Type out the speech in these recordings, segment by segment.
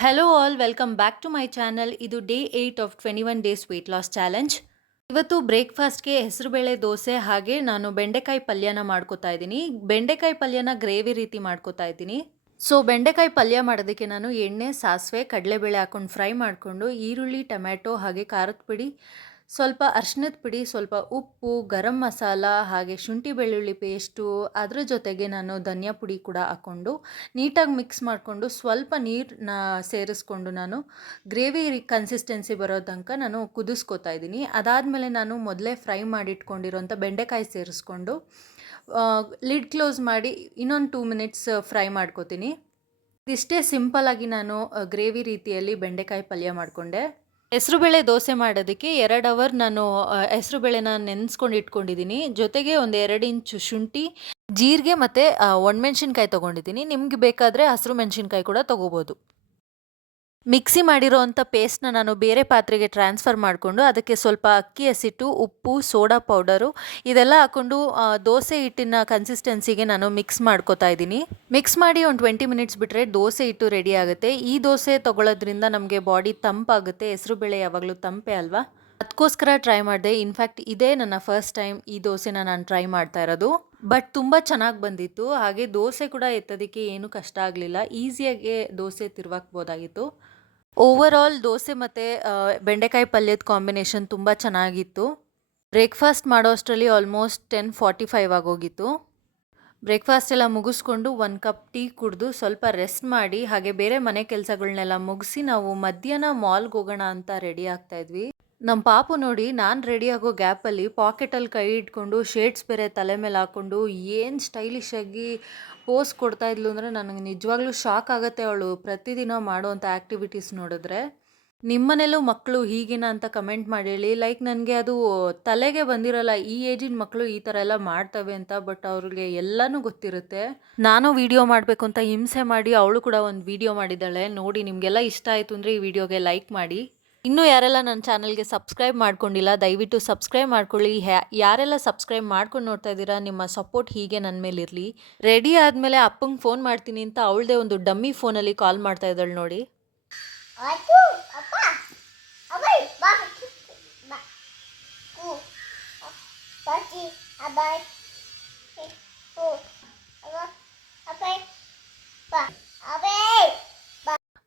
Hello all welcome back to my channel. ಇದು day 8 of 21 days weight loss challenge. ಇವತ್ತು ಬ್ರೇಕ್ಫಾಸ್ಟ್ಗೆ ಹೆಸರುಬೇಳೆ ದೋಸೆ ಹಾಗೆ ನಾನು ಬೆಂಡೆಕಾಯಿ ಪಲ್ಯನ ಮಾಡ್ಕೋತಾ ಇದ್ದೀನಿ. ಬೆಂಡೆಕಾಯಿ ಪಲ್ಯನ ಗ್ರೇವಿ ರೀತಿ ಮಾಡ್ಕೋತಾ ಇದ್ದೀನಿ. ಸೊ ಬೆಂಡೆಕಾಯಿ ಪಲ್ಯ ಮಾಡೋದಕ್ಕೆ ನಾನು ಎಣ್ಣೆ, ಸಾಸಿವೆ, ಕಡಲೆಬೇಳೆ ಹಾಕೊಂಡು ಫ್ರೈ ಮಾಡಿಕೊಂಡು ಈರುಳ್ಳಿ, ಟೊಮ್ಯಾಟೊ ಹಾಗೆ ಖಾರದ ಪುಡಿ, ಸ್ವಲ್ಪ ಅರಿಶಿಣದ ಪುಡಿ, ಸ್ವಲ್ಪ ಉಪ್ಪು, ಗರಂ ಮಸಾಲ ಹಾಗೆ ಶುಂಠಿ ಬೆಳ್ಳುಳ್ಳಿ ಪೇಸ್ಟು, ಅದ್ರ ಜೊತೆಗೆ ನಾನು ಧನಿಯಾ ಪುಡಿ ಕೂಡ ಹಾಕ್ಕೊಂಡು ನೀಟಾಗಿ ಮಿಕ್ಸ್ ಮಾಡಿಕೊಂಡು ಸ್ವಲ್ಪ ನೀರನ್ನ ಸೇರಿಸ್ಕೊಂಡು ನಾನು ಗ್ರೇವಿ ಕನ್ಸಿಸ್ಟೆನ್ಸಿ ಬರೋ ತನಕ ನಾನು ಕುದಿಸ್ಕೊತಾ ಇದ್ದೀನಿ. ಅದಾದಮೇಲೆ ನಾನು ಮೊದಲೇ ಫ್ರೈ ಮಾಡಿಟ್ಕೊಂಡಿರೋಂಥ ಬೆಂಡೆಕಾಯಿ ಸೇರಿಸ್ಕೊಂಡು ಲಿಡ್ ಕ್ಲೋಸ್ ಮಾಡಿ ಇನ್ನೊಂದು 2 ಮಿನಿಟ್ಸ್ ಫ್ರೈ ಮಾಡ್ಕೋತೀನಿ. ಇದಿಷ್ಟೇ ಸಿಂಪಲ್ಲಾಗಿ ನಾನು ಗ್ರೇವಿ ರೀತಿಯಲ್ಲಿ ಬೆಂಡೆಕಾಯಿ ಪಲ್ಯ ಮಾಡಿಕೊಂಡೆ. ಹೆಸರುಬೇಳೆ ದೋಸೆ ಮಾಡೋದಕ್ಕೆ 2 ಅವರ್ ನಾನು ಹೆಸರುಬೇಳೆನ ನೆನೆಸ್ಕೊಂಡು ಇಟ್ಕೊಂಡಿದ್ದೀನಿ. ಜೊತೆಗೆ ಒಂದು 2 ಇಂಚು ಶುಂಠಿ, ಜೀರಿಗೆ ಮತ್ತು ಒಣಮೆಣ್ಸಿನ್ಕಾಯಿ ತೊಗೊಂಡಿದ್ದೀನಿ. ನಿಮ್ಗೆ ಬೇಕಾದರೆ ಹಸಿರು ಮೆಣಸಿನ್ಕಾಯಿ ಕೂಡ ತೊಗೋಬೋದು. ಮಿಕ್ಸಿ ಮಾಡಿರೋ ಅಂಥ ಪೇಸ್ಟ್ನ ನಾನು ಬೇರೆ ಪಾತ್ರೆಗೆ ಟ್ರಾನ್ಸ್ಫರ್ ಮಾಡಿಕೊಂಡು ಅದಕ್ಕೆ ಸ್ವಲ್ಪ ಅಕ್ಕಿ ಹಸಿಟ್ಟು, ಉಪ್ಪು, ಸೋಡಾ ಪೌಡರು ಇದೆಲ್ಲ ಹಾಕ್ಕೊಂಡು ದೋಸೆ ಹಿಟ್ಟಿನ ಕನ್ಸಿಸ್ಟೆನ್ಸಿಗೆ ನಾನು ಮಿಕ್ಸ್ ಮಾಡ್ಕೋತಾ ಇದ್ದೀನಿ. ಮಿಕ್ಸ್ ಮಾಡಿ ಒಂದು 20 ಮಿನಿಟ್ಸ್ ಬಿಟ್ಟರೆ ದೋಸೆ ಹಿಟ್ಟು ರೆಡಿ ಆಗುತ್ತೆ. ಈ ದೋಸೆ ತೊಗೊಳೋದ್ರಿಂದ ನಮಗೆ ಬಾಡಿ ತಂಪಾಗುತ್ತೆ. ಹೆಸರುಬೇಳೆ ಯಾವಾಗಲೂ ತಂಪೆ ಅಲ್ವಾ, ಅದಕ್ಕೋಸ್ಕರ ಟ್ರೈ ಮಾಡಿದೆ. ಇನ್ಫ್ಯಾಕ್ಟ್ ಇದೇ ನನ್ನ ಫಸ್ಟ್ ಟೈಮ್ ಈ ದೋಸೆನ ನಾನು ಟ್ರೈ ಮಾಡ್ತಾ ಇರೋದು. ಬಟ್ ತುಂಬ ಚೆನ್ನಾಗಿ ಬಂದಿತ್ತು. ಹಾಗೆ ದೋಸೆ ಕೂಡ ಎತ್ತೋದಕ್ಕೆ ಏನೂ ಕಷ್ಟ ಆಗಲಿಲ್ಲ. ಈಸಿಯಾಗಿ ದೋಸೆ ತಿರುವಾಕ್ಬೋದಾಗಿತ್ತು. ಓವರ್ ಆಲ್ ದೋಸೆ ಮತ್ತು ಬೆಂಡೆಕಾಯಿ ಪಲ್ಯದ ಕಾಂಬಿನೇಷನ್ ತುಂಬ ಚೆನ್ನಾಗಿತ್ತು. ಬ್ರೇಕ್ಫಾಸ್ಟ್ ಮಾಡೋ ಅಷ್ಟರಲ್ಲಿ ಆಲ್ಮೋಸ್ಟ್ 10:45 ಆಗೋಗಿತ್ತು. ಬ್ರೇಕ್ಫಾಸ್ಟ್ ಎಲ್ಲ ಮುಗಿಸ್ಕೊಂಡು 1 ಕಪ್ ಟೀ ಕುಡಿದು ಸ್ವಲ್ಪ ರೆಸ್ಟ್ ಮಾಡಿ ಹಾಗೆ ಬೇರೆ ಮನೆ ಕೆಲಸಗಳನ್ನೆಲ್ಲ ಮುಗಿಸಿ ನಾವು ಮಧ್ಯಾಹ್ನ ಮಾಲ್ಗೆ ಹೋಗೋಣ ಅಂತ ರೆಡಿ ಆಗ್ತಾಯಿದ್ವಿ. ನಮ್ಮ ಪಾಪು ನೋಡಿ, ನಾನು ರೆಡಿ ಆಗೋ ಗ್ಯಾಪಲ್ಲಿ ಪಾಕೆಟಲ್ಲಿ ಕೈ ಇಟ್ಕೊಂಡು ಶೇಡ್ಸ್ ಬೇರೆ ತಲೆ ಮೇಲೆ ಹಾಕ್ಕೊಂಡು ಏನು ಸ್ಟೈಲಿಶ್ ಆಗಿ ಪೋಸ್ ಕೊಡ್ತಾ ಇದ್ಲು ಅಂದರೆ ನನಗೆ ನಿಜವಾಗ್ಲೂ ಶಾಕ್ ಆಗುತ್ತೆ ಅವಳು ಪ್ರತಿದಿನ ಮಾಡೋವಂಥ ಆ್ಯಕ್ಟಿವಿಟೀಸ್ ನೋಡಿದ್ರೆ. ನಿಮ್ಮನೇಲೂ ಮಕ್ಕಳು ಹೀಗಿನ ಅಂತ ಕಮೆಂಟ್ ಮಾಡಿ ಹೇಳಿ. ಲೈಕ್ ನನಗೆ ಅದು ತಲೆಗೆ ಬಂದಿರಲ್ಲ ಈ ಏಜಿನ ಮಕ್ಕಳು ಈ ಥರ ಎಲ್ಲ ಮಾಡ್ತವೆ ಅಂತ. ಬಟ್ ಅವ್ರಿಗೆ ಎಲ್ಲನೂ ಗೊತ್ತಿರುತ್ತೆ. ನಾನು ವಿಡಿಯೋ ಮಾಡಬೇಕು ಅಂತ ಹಿಂಸೆ ಮಾಡಿ ಅವಳು ಕೂಡ ಒಂದು ವಿಡಿಯೋ ಮಾಡಿದ್ದಾಳೆ. ನೋಡಿ, ನಿಮಗೆಲ್ಲ ಇಷ್ಟ ಆಯಿತು ಅಂದರೆ ಈ ವಿಡಿಯೋಗೆ ಲೈಕ್ ಮಾಡಿ. ಇನ್ನೂ ಯಾರೆಲ್ಲ ನನ್ನ ಚಾನಲ್ಗೆ ಸಬ್ಸ್ಕ್ರೈಬ್ ಮಾಡ್ಕೊಂಡಿಲ್ಲ ದಯವಿಟ್ಟು ಸಬ್ಸ್ಕ್ರೈಬ್ ಮಾಡ್ಕೊಳ್ಳಿ. ಯಾರೆಲ್ಲ ಸಬ್ಸ್ಕ್ರೈಬ್ ಮಾಡ್ಕೊಂಡು ನೋಡ್ತಾ ಇದ್ದೀರಾ, ನಿಮ್ಮ ಸಪೋರ್ಟ್ ಹೀಗೆ ನನ್ನ ಮೇಲೆ ಇರಲಿ. ರೆಡಿ ಆದಮೇಲೆ ಅಪ್ಪಂಗೆ ಫೋನ್ ಮಾಡ್ತೀನಿ ಅಂತ ಅವಳದೇ ಒಂದು ಡಮ್ಮಿ ಫೋನಲ್ಲಿ ಕಾಲ್ ಮಾಡ್ತಾ ಇದ್ದಾಳೆ ನೋಡಿ.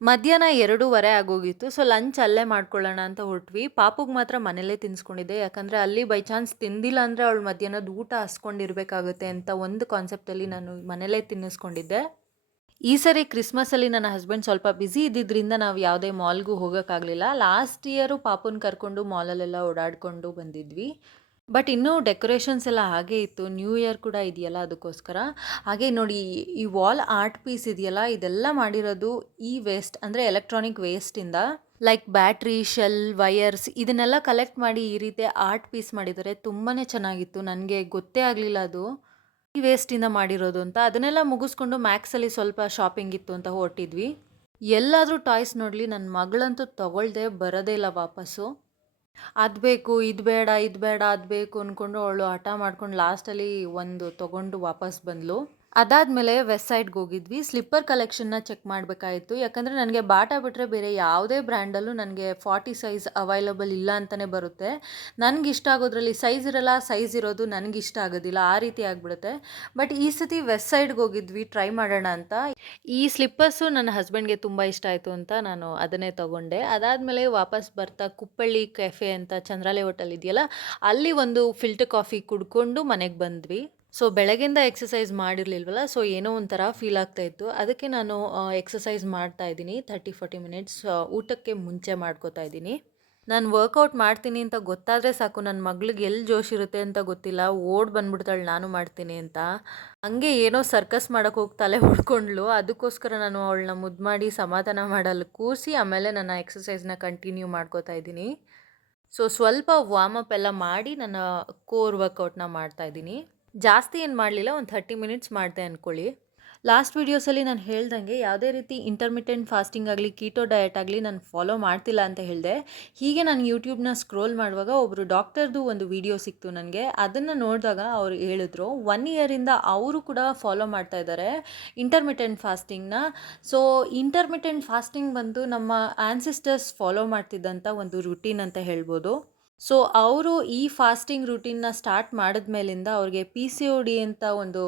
ಮಧ್ಯಾಹ್ನ 2:15 ಆಗೋಗಿತ್ತು. ಸೊ ಲಂಚ್ ಅಲ್ಲೇ ಮಾಡ್ಕೊಳ್ಳೋಣ ಅಂತ ಹೊರಟ್ವಿ. ಪಾಪುಗೆ ಮಾತ್ರ ಮನೇಲೇ ತಿನ್ನಿಸ್ಕೊಂಡಿದ್ದೆ. ಯಾಕಂದರೆ ಅಲ್ಲಿ ಬೈ ಚಾನ್ಸ್ ತಿಂದಿಲ್ಲ ಅಂದರೆ ಅವಳು ಮಧ್ಯಾಹ್ನದ ಊಟ ಹಸ್ಕೊಂಡಿರ್ಬೇಕಾಗುತ್ತೆ ಅಂತ ಒಂದು ಕಾನ್ಸೆಪ್ಟಲ್ಲಿ ನಾನು ಮನೇಲೇ ತಿನ್ನಿಸ್ಕೊಂಡಿದ್ದೆ. ಈ ಸರಿ ಕ್ರಿಸ್ಮಸಲ್ಲಿ ನನ್ನ ಹಸ್ಬೆಂಡ್ ಸ್ವಲ್ಪ ಬ್ಯುಸಿ ಇದ್ದಿದ್ದರಿಂದ ನಾವು ಯಾವುದೇ ಮಾಲ್ಗೂ ಹೋಗೋಕ್ಕಾಗಲಿಲ್ಲ. ಲಾಸ್ಟ್ ಇಯರು ಪಾಪುನ ಕರ್ಕೊಂಡು ಮಾಲಲ್ಲೆಲ್ಲ ಓಡಾಡಿಕೊಂಡು ಬಂದಿದ್ವಿ. ಬಟ್ ಇನ್ನೂ ಡೆಕೋರೇಷನ್ಸ್ ಎಲ್ಲ ಹಾಗೇ ಇತ್ತು. ನ್ಯೂ ಇಯರ್ ಕೂಡ ಇದೆಯಲ್ಲ ಅದಕ್ಕೋಸ್ಕರ. ಹಾಗೆ ನೋಡಿ, ಈ ವಾಲ್ ಆರ್ಟ್ ಪೀಸ್ ಇದೆಯಲ್ಲ ಇದೆಲ್ಲ ಮಾಡಿರೋದು ಈ ವೇಸ್ಟ್ ಅಂದರೆ ಎಲೆಕ್ಟ್ರಾನಿಕ್ ವೇಸ್ಟಿಂದ. ಲೈಕ್ ಬ್ಯಾಟ್ರಿ, ಶೆಲ್, ವಯರ್ಸ್ ಇದನ್ನೆಲ್ಲ ಕಲೆಕ್ಟ್ ಮಾಡಿ ಈ ರೀತಿ ಆರ್ಟ್ ಪೀಸ್ ಮಾಡಿದ್ದಾರೆ. ತುಂಬಾ ಚೆನ್ನಾಗಿತ್ತು. ನನಗೆ ಗೊತ್ತೇ ಆಗಲಿಲ್ಲ ಅದು ಈ ವೇಸ್ಟಿಂದ ಮಾಡಿರೋದು ಅಂತ. ಅದನ್ನೆಲ್ಲ ಮುಗಿಸ್ಕೊಂಡು ಮ್ಯಾಕ್ಸಲ್ಲಿ ಸ್ವಲ್ಪ ಶಾಪಿಂಗ್ ಇತ್ತು ಅಂತ ಹೊರಟಿದ್ವಿ. ಎಲ್ಲಾದರೂ ಟಾಯ್ಸ್ ನೋಡಲಿ, ನನ್ನ ಮಗಳಂತೂ ತಗೊಳ್ದೆ ಬರೋದೇ ಇಲ್ಲ ವಾಪಸ್ಸು. ಅದು ಬೇಕು, ಇದು ಬೇಡ, ಇದು ಬೇಡ, ಅದು ಬೇಕು ಅಂದ್ಕೊಂಡು ಅವಳು ಹಠ ಮಾಡ್ಕೊಂಡು ಲಾಸ್ಟಲ್ಲಿ ಒಂದು ತೊಗೊಂಡು ವಾಪಸ್ ಬಂದಳು. ಅದಾದಮೇಲೆ ವೆಸ್ಟ್ ಸೈಡ್ಗೆ ಹೋಗಿದ್ವಿ. ಸ್ಲಿಪ್ಪರ್ ಕಲೆಕ್ಷನ್ನ ಚೆಕ್ ಮಾಡಬೇಕಾಯಿತು. ಯಾಕಂದರೆ ನನಗೆ ಬಾಟಾ ಬಿಟ್ಟರೆ ಬೇರೆ ಯಾವುದೇ ಬ್ರ್ಯಾಂಡಲ್ಲೂ ನನಗೆ 40 ಸೈಜ್ ಅವೈಲಬಲ್ ಇಲ್ಲ ಅಂತಲೇ ಬರುತ್ತೆ. ನನಗೆ ಇಷ್ಟ ಆಗೋದ್ರಲ್ಲಿ ಸೈಜ್ ಇರಲ್ಲ, ಸೈಜ್ ಇರೋದು ನನಗಿಷ್ಟ ಆಗೋದಿಲ್ಲ, ಆ ರೀತಿ ಆಗಿಬಿಡುತ್ತೆ. ಬಟ್ ಈ ಸತಿ ವೆಸ್ಟ್ ಸೈಡ್ಗೆ ಹೋಗಿದ್ವಿ ಟ್ರೈ ಮಾಡೋಣ ಅಂತ. ಈ ಸ್ಲಿಪ್ಪರ್ಸು ನನ್ನ ಹಸ್ಬೆಂಡ್ಗೆ ತುಂಬ ಇಷ್ಟ ಆಯಿತು ಅಂತ ನಾನು ಅದನ್ನೇ ತೊಗೊಂಡೆ. ಅದಾದಮೇಲೆ ವಾಪಸ್ ಬರ್ತಾ ಕುಪ್ಪಳ್ಳಿ ಕೆಫೆ ಅಂತ ಚಂದ್ರಾಲಯ ಹೋಟೆಲ್ ಇದೆಯಲ್ಲ ಅಲ್ಲಿ ಒಂದು ಫಿಲ್ಟರ್ ಕಾಫಿ ಕುಡ್ಕೊಂಡು ಮನೆಗೆ ಬಂದ್ವಿ. ಸೊ ಬೆಳಗ್ಗೆಯಿಂದ ಎಕ್ಸಸೈಸ್ ಮಾಡಿರಲಿಲ್ವಲ್ಲ, ಸೊ ಏನೋ ಒಂಥರ ಫೀಲ್ ಆಗ್ತಾಯಿತ್ತು. ಅದಕ್ಕೆ ನಾನು ಎಕ್ಸಸೈಸ್ ಮಾಡ್ತಾ ಇದ್ದೀನಿ 30-40 ಮಿನಿಟ್ಸ್ ಊಟಕ್ಕೆ ಮುಂಚೆ ಮಾಡ್ಕೋತಾ ಇದ್ದೀನಿ. ನಾನು ವರ್ಕೌಟ್ ಮಾಡ್ತೀನಿ ಅಂತ ಗೊತ್ತಾದರೆ ಸಾಕು, ನನ್ನ ಮಗಳಿಗೆ ಎಲ್ಲಿ ಜೋಶ್ ಇರುತ್ತೆ ಅಂತ ಗೊತ್ತಿಲ್ಲ, ಓಡ್ ಬಂದ್ಬಿಡ್ತಾಳೆ ನಾನು ಮಾಡ್ತೀನಿ ಅಂತ. ಹಂಗೆ ಏನೋ ಸರ್ಕಸ್ ಮಾಡೋಕ್ಕೆ ಹೋಗಿ ತಲೆ ಹೊಡ್ಕೊಂಡ್ಳು. ಅದಕ್ಕೋಸ್ಕರ ನಾನು ಅವಳನ್ನ ಮುದ್ದು ಮಾಡಿ ಸಮಾಧಾನ ಮಾಡಲು ಕೂರಿಸಿ ಆಮೇಲೆ ನನ್ನ ಎಕ್ಸಸೈಸ್ನ ಕಂಟಿನ್ಯೂ ಮಾಡ್ಕೋತಾ ಇದ್ದೀನಿ. ಸೊ ಸ್ವಲ್ಪ ವಾರ್ಮಪ್ ಎಲ್ಲ ಮಾಡಿ ನನ್ನ ಕೋರ್ ವರ್ಕೌಟ್ನ ಮಾಡ್ತಾಯಿದ್ದೀನಿ. ಜಾಸ್ತಿ ಏನು ಮಾಡಲಿಲ್ಲ, ಒಂದು 30 ಮಿನಿಟ್ಸ್ ಮಾಡಿದೆ ಅಂದ್ಕೊಳ್ಳಿ. ಲಾಸ್ಟ್ ವೀಡಿಯೋಸಲ್ಲಿ ನಾನು ಹೇಳ್ದಂಗೆ ಯಾವುದೇ ರೀತಿ ಇಂಟರ್ಮಿಟೆಂಟ್ ಫಾಸ್ಟಿಂಗ್ ಆಗಲಿ ಕೀಟೋ ಡಯಟ್ ಆಗಲಿ ನಾನು ಫಾಲೋ ಮಾಡ್ತಿಲ್ಲ ಅಂತ ಹೇಳಿದೆ. ಹೀಗೆ ನಾನು ಯೂಟ್ಯೂಬ್ನ ಸ್ಕ್ರೋಲ್ ಮಾಡುವಾಗ ಒಬ್ಬರು ಡಾಕ್ಟರ್ದು ಒಂದು ವಿಡಿಯೋ ಸಿಕ್ತು ನನಗೆ. ಅದನ್ನು ನೋಡಿದಾಗ ಅವ್ರು ಹೇಳಿದ್ರು 1 ಇಯರಿಂದ ಅವರು ಕೂಡ ಫಾಲೋ ಮಾಡ್ತಾ ಇದ್ದಾರೆ ಇಂಟರ್ಮಿಟೆಂಟ್ ಫಾಸ್ಟಿಂಗ್ನ. ಸೊ ಇಂಟರ್ಮಿಟೆಂಟ್ ಫಾಸ್ಟಿಂಗ್ ಬಂದು ನಮ್ಮ ಆನ್ಸಿಸ್ಟರ್ಸ್ ಫಾಲೋ ಮಾಡ್ತಿದ್ದಂಥ ಒಂದು ರುಟೀನ್ ಅಂತ ಹೇಳ್ಬೋದು. ಸೊ ಅವರು ಈ ಫಾಸ್ಟಿಂಗ್ ರೂಟೀನ್ನ ಸ್ಟಾರ್ಟ್ ಮಾಡಿದ್ಮೇಲಿಂದ ಅವ್ರಿಗೆ PCOD ಅಂತ ಒಂದು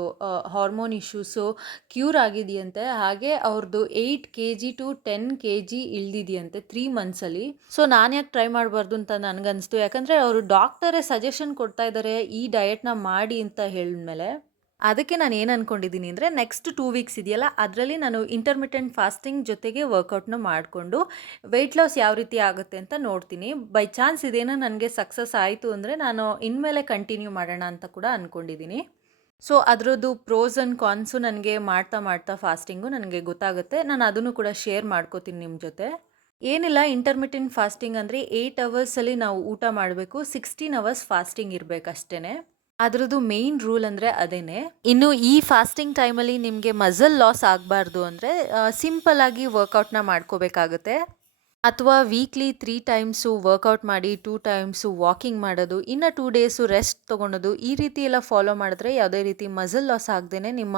ಹಾರ್ಮೋನ್ ಇಶ್ಯೂಸು ಕ್ಯೂರ್ ಆಗಿದೆಯಂತೆ. ಹಾಗೆ ಅವ್ರದ್ದು 8 kg ಟು 10 kg ಇಳಿದಿದೆಯಂತೆ 3 ಮಂತ್ಸಲ್ಲಿ. ಸೊ ನಾನು ಯಾಕೆ ಟ್ರೈ ಮಾಡಬಾರ್ದು ಅಂತ ನನಗನ್ನಿಸ್ತು. ಯಾಕಂದರೆ ಅವರು ಡಾಕ್ಟರೇ ಸಜೆಷನ್ ಕೊಡ್ತಾ ಇದ್ದಾರೆ ಈ ಡಯಟ್ನ ಮಾಡಿ ಅಂತ ಹೇಳಿದ್ಮೇಲೆ. ಅದಕ್ಕೆ ನಾನು ಏನು ಅಂದ್ಕೊಂಡಿದ್ದೀನಿ ಅಂದರೆ ನೆಕ್ಸ್ಟ್ 2 ವೀಕ್ಸ್ ಇದೆಯಲ್ಲ, ಅದರಲ್ಲಿ ನಾನು ಇಂಟರ್ಮಿಟೆಂಟ್ ಫಾಸ್ಟಿಂಗ್ ಜೊತೆಗೆ ವರ್ಕೌಟ್ನ ಮಾಡಿಕೊಂಡು ವೆಯ್ಟ್ ಲಾಸ್ ಯಾವ ರೀತಿ ಆಗುತ್ತೆ ಅಂತ ನೋಡ್ತೀನಿ. ಬೈ ಚಾನ್ಸ್ ಇದೇನೋ ನನಗೆ ಸಕ್ಸಸ್ ಆಯಿತು ಅಂದರೆ ನಾನು ಇನ್ಮೇಲೆ ಕಂಟಿನ್ಯೂ ಮಾಡೋಣ ಅಂತ ಕೂಡ ಅಂದ್ಕೊಂಡಿದ್ದೀನಿ. ಸೊ ಅದರದ್ದು ಪ್ರೋಸ್ ಆ್ಯಂಡ್ ಕಾನ್ಸು ನನಗೆ ಮಾಡ್ತಾ ಫಾಸ್ಟಿಂಗು ನನಗೆ ಗೊತ್ತಾಗುತ್ತೆ. ನಾನು ಅದನ್ನು ಕೂಡ ಶೇರ್ ಮಾಡ್ಕೋತೀನಿ ನಿಮ್ಮ ಜೊತೆ. ಏನಿಲ್ಲ, ಇಂಟರ್ಮಿಟೆಂಟ್ ಫಾಸ್ಟಿಂಗ್ ಅಂದರೆ 8 ಅವರ್ಸಲ್ಲಿ ನಾವು ಊಟ ಮಾಡಬೇಕು, 16 ಅವರ್ಸ್ ಫಾಸ್ಟಿಂಗ್ ಇರಬೇಕಷ್ಟೇ. ಅದರದ್ದು ಮೇನ್ ರೂಲ್ ಅಂದರೆ ಅದೇನೆ. ಇನ್ನು ಈ ಫಾಸ್ಟಿಂಗ್ ಟೈಮಲ್ಲಿ ನಿಮಗೆ ಮಸಲ್ ಲಾಸ್ ಆಗಬಾರ್ದು ಅಂದರೆ ಸಿಂಪಲ್ಲಾಗಿ ವರ್ಕೌಟ್ನ ಮಾಡ್ಕೋಬೇಕಾಗುತ್ತೆ. ಅಥವಾ ವೀಕ್ಲಿ 3 ಟೈಮ್ಸು ವರ್ಕೌಟ್ ಮಾಡಿ 2 ಟೈಮ್ಸು ವಾಕಿಂಗ್ ಮಾಡೋದು, ಇನ್ನು 2 ಡೇಸು ರೆಸ್ಟ್ ತೊಗೊಳೋದು, ಈ ರೀತಿ ಎಲ್ಲ ಫಾಲೋ ಮಾಡಿದ್ರೆ ಯಾವುದೇ ರೀತಿ ಮಸಲ್ ಲಾಸ್ ಆಗದೇ ನಿಮ್ಮ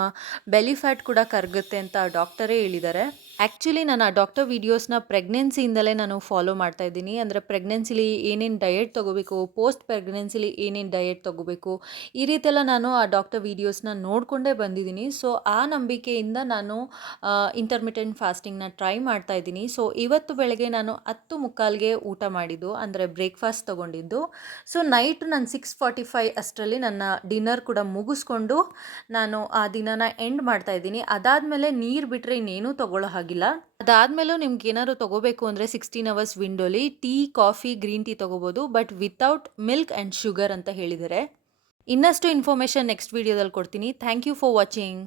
ಬೆಲಿ ಫ್ಯಾಟ್ ಕೂಡ ಕರಗುತ್ತೆ ಅಂತ ಡಾಕ್ಟರೇ ಹೇಳಿದ್ದಾರೆ. ಆ್ಯಕ್ಚುಲಿ ನಾನು ಆ ಡಾಕ್ಟರ್ ವೀಡಿಯೋಸ್ನ ಪ್ರೆಗ್ನೆನ್ಸಿಯಿಂದಲೇ ನಾನು ಫಾಲೋ ಮಾಡ್ತಾ ಇದ್ದೀನಿ. ಅಂದರೆ ಪ್ರೆಗ್ನೆನ್ಸಿಲಿ ಏನೇನು ಡಯಟ್ ತೊಗೋಬೇಕು, ಪೋಸ್ಟ್ ಪ್ರೆಗ್ನೆನ್ಸಿಲಿ ಏನೇನು ಡಯಟ್ ತೊಗೋಬೇಕು, ಈ ರೀತಿಯೆಲ್ಲ ನಾನು ಆ ಡಾಕ್ಟರ್ ವೀಡಿಯೋಸ್ನ ನೋಡಿಕೊಂಡೇ ಬಂದಿದ್ದೀನಿ. ಸೊ ಆ ನಂಬಿಕೆಯಿಂದ ನಾನು ಇಂಟರ್ಮಿಟೆಂಟ್ ಫಾಸ್ಟಿಂಗ್ನ ಟ್ರೈ ಮಾಡ್ತಾ ಇದ್ದೀನಿ. ಸೊ ಇವತ್ತು ಬೆಳಗ್ಗೆ ನಾನು 10:45ಗೆ ಊಟ ಮಾಡಿದ್ದು, ಅಂದರೆ ಬ್ರೇಕ್ಫಾಸ್ಟ್ ತೊಗೊಂಡಿದ್ದು. ಸೊ ನೈಟ್ ನಾನು 6:45 ಅಷ್ಟರಲ್ಲಿ ನನ್ನ ಡಿನ್ನರ್ ಕೂಡ ಮುಗಿಸ್ಕೊಂಡು ನಾನು ಆ ದಿನನ ಎಂಡ್ ಮಾಡ್ತಾ ಇದ್ದೀನಿ. ಅದಾದಮೇಲೆ ನೀರು ಬಿಟ್ಟರೆ ಇನ್ನೇನೂ ತೊಗೊಳ್ಳೋ ಹಾಗಿಲ್ಲ. ಅದಾದಮೇಲೂ ನಿಮ್ಗೆ ಏನಾದ್ರು ತೊಗೋಬೇಕು ಅಂದರೆ 16 ಅವರ್ಸ್ ವಿಂಡೋಲಿ ಟೀ, ಕಾಫಿ, ಗ್ರೀನ್ ಟೀ ತೊಗೋಬೋದು, but without milk and sugar ಅಂತ ಹೇಳಿದ್ದಾರೆ. ಇನ್ನಷ್ಟು ಇನ್ಫಾರ್ಮೇಷನ್ ನೆಕ್ಸ್ಟ್ ವೀಡಿಯೋದಲ್ಲಿ ಕೊಡ್ತೀನಿ. Thank you for watching.